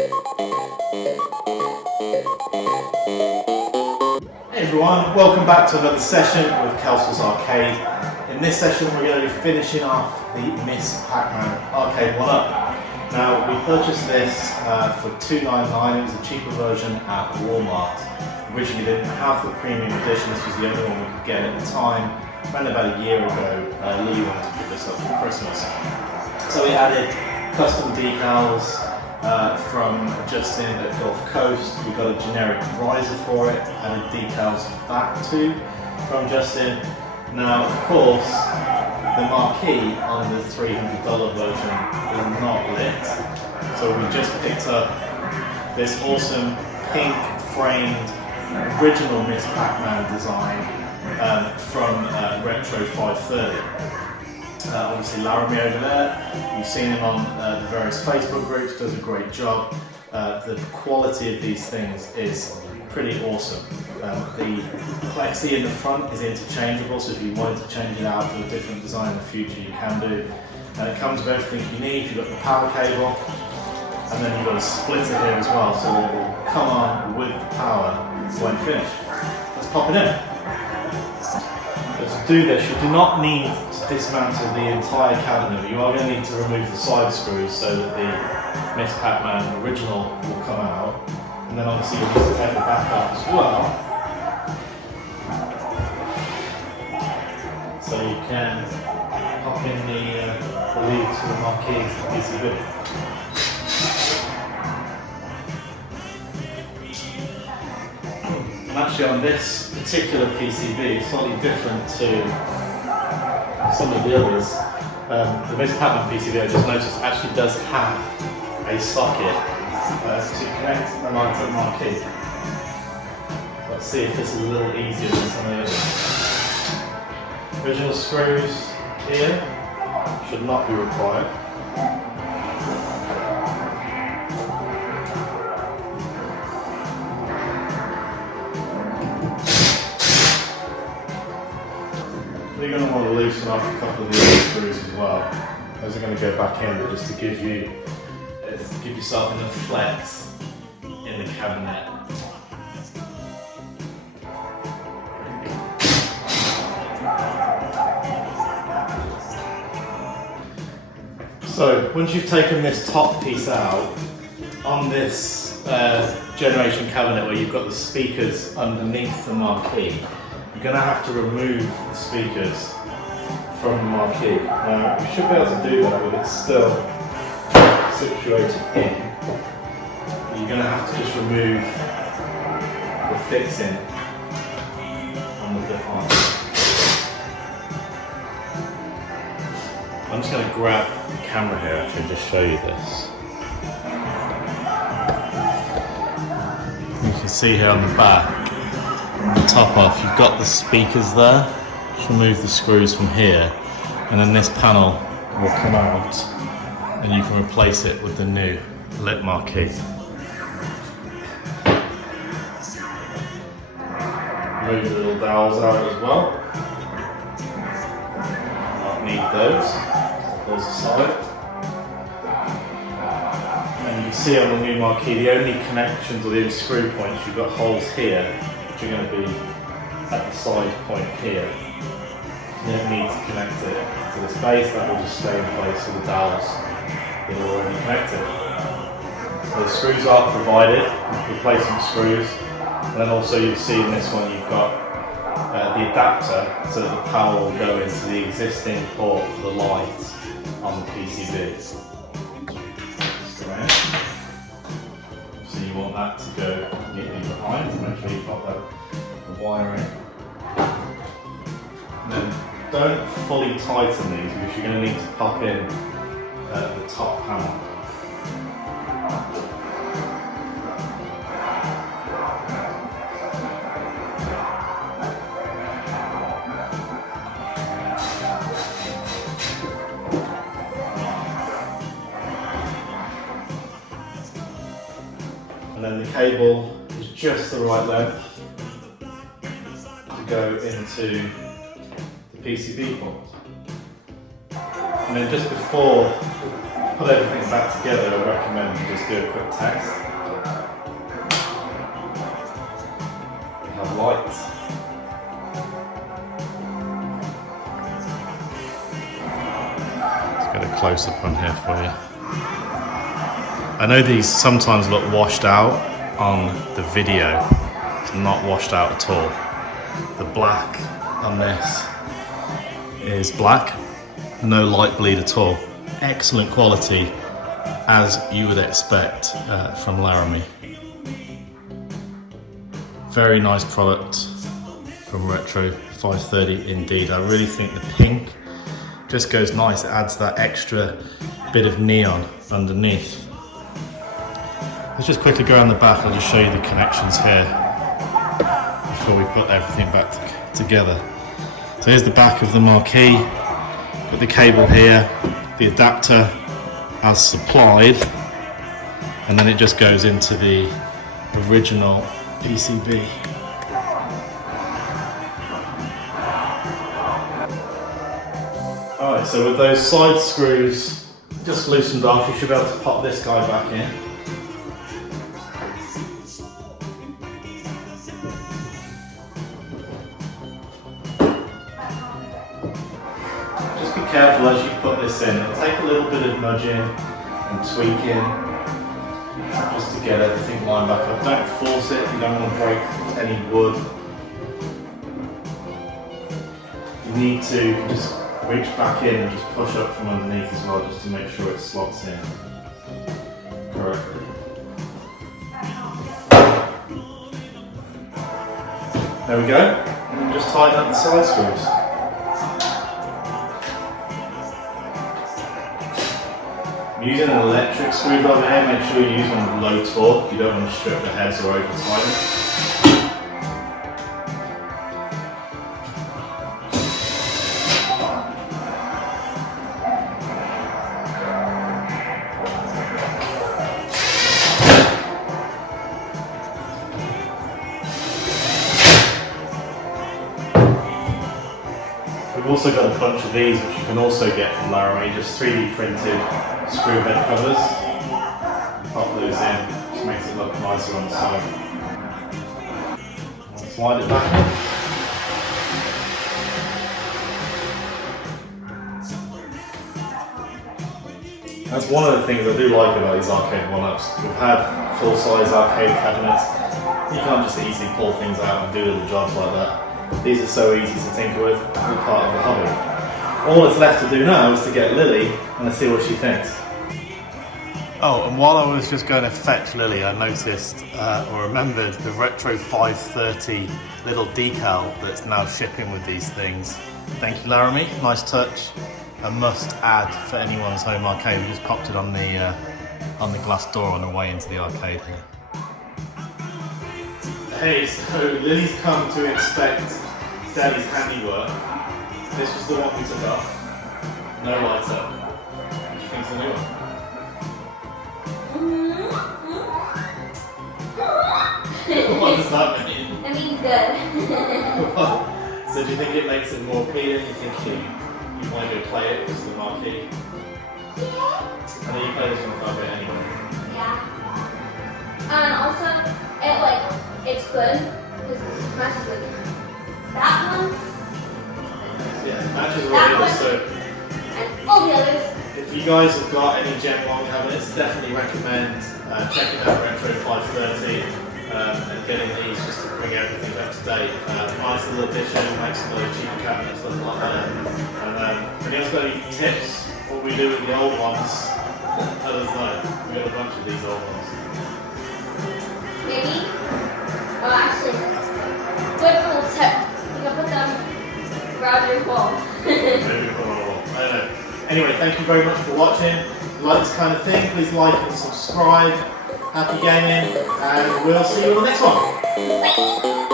Hey everyone, welcome back to another session with Kelso's Arcade. In this session we're going to be finishing off the Ms-Pacman Arcade1up. Now we purchased this for $2.99, it was a cheaper version at Walmart. Originally didn't have the premium edition, this was the only one we could get at the time. Around about a year ago, Lily wanted to pick this up for Christmas. So we added custom decals from Justin at Gulf Coast. We got a generic riser for it, added decals for that too from Justin. Now of course the marquee on the $300 version is not lit, so we just picked up this awesome pink framed original Ms-Pacman design from Retro530. Obviously Laramie over there, you've seen him on the various Facebook groups, does a great job. The quality of these things is pretty awesome. The plexi in the front is interchangeable, so if you wanted to change it out to a different design in the future you can do. And it comes with everything you need. You've got the power cable, and then you've got a splitter here as well, so it will come on with the power when finished. Let's pop it in. But to do this, you do not need to dismantle the entire cabinet. You are going to need to remove the side screws so that the Ms-Pacman original will come out. And then obviously you'll need to take the back out as well. So you can pop in the leads for the marquee PCB. And actually on this particular PCB, it's slightly different to some of the others. The Ms-Pacman PCB I just noticed actually does have a socket to connect the light to the marquee. Let's see if this is a little easier than some of the others. Original screws here should not be required. You're going to want to loosen off a couple of the other screws as well. Those are going to go back in, but just to give yourself enough flex in the cabinet. So once you've taken this top piece out, on this generation cabinet where you've got the speakers underneath the marquee, you're going to have to remove the speakers from the marquee. Now you should be able to do that, but it's still situated in. You're going to have to just remove the fixing on the device. I'm just going to grab the camera here actually and just show you this. You can see here on the back, the top off, you've got the speakers there. Just remove the screws from here, and then this panel will come out and you can replace it with the new lit marquee. Move the little dowels out as well. Not need those. Those aside. And you can see on the new marquee, the only connections or the only screw points, you've got holes here, which are going to be at the side point here. You don't need to connect it to this base, that will just stay in place with the dowels that are already connected. So the screws are provided, replacement screws, and then also you'll see in this one you've got the adapter so that the power will go into the existing port for the light on the PCB. So you want that to go immediately behind, so make sure you pop the wire in. And then don't fully tighten these because you're going to need to pop in the top panel. And then the cable is just the right length to go into the PCB port. And then just before put everything back together, I recommend you just do a quick test. You have lights. Let's get a close up on here for you. I know these sometimes look washed out on the video. It's not washed out at all. The black on this is black, no light bleed at all. Excellent quality, as you would expect from Laramie. Very nice product from Retro530 indeed. I really think the pink just goes nice. It adds that extra bit of neon underneath. Let's just quickly go around the back. I'll just show you the connections here before we put everything back together. So here's the back of the Marquee. Got the cable here, the adapter as supplied, and then it just goes into the original PCB. Alright, so with those side screws just loosened off, you should be able to pop this guy back in. Careful as you put this in. It'll take a little bit of nudging and tweaking just to get everything lined back up. Don't force it, you don't want to break any wood. You need to just reach back in and just push up from underneath as well, just to make sure it slots in correctly. There we go. And just tighten up the side screws. Using an electric screwdriver here, make sure you use one with low torque. You don't want to strip the heads or over tighten. We've also got a bunch of these which you can also get from Laramie, just 3D printed screw head covers. Pop those in, just makes it look nicer on the side. Slide it back in. That's one of the things I do like about these Arcade1ups. We've had full-size arcade cabinets. You can't just easily pull things out and do little jobs like that. These are so easy to tinker with, all part of the hobby. All that's left to do now is to get Lily and see what she thinks. Oh, and while I was just going to fetch Lily, I noticed or remembered the Retro530 little decal that's now shipping with these things. Thank you, Laramie. Nice touch. A must add for anyone's home arcade. We just popped it on the glass door on the way into the arcade here. Hey, so Lily's come to inspect Daddy's handiwork. This was the one we took off. No lighter. What do you think's the new one? What does that mean? That means good. So do you think it makes it more appealing? You think you want to go play it because of the Marquee? Yeah. I know you play this one quite a bit anyway. Yeah. And also, it's good because it matches with that one. Yeah, it matches That already. one. So And all the others. if you guys have got any Gen 1 cabinets, definitely recommend checking out Retro530 and getting these just to bring everything up to date. Nice little addition, make some of those cheaper cabinets look like that. And if anyone's got any tips what we do with the old ones, let us know. We've got a bunch of these old ones. Maybe. Oh, actually, good little tip. You can put them around your wall. Maybe put them on a wall. I don't know. Anyway, thank you very much for watching. If you like this kind of thing, please like and subscribe. Happy gaming, and we'll see you on the next one.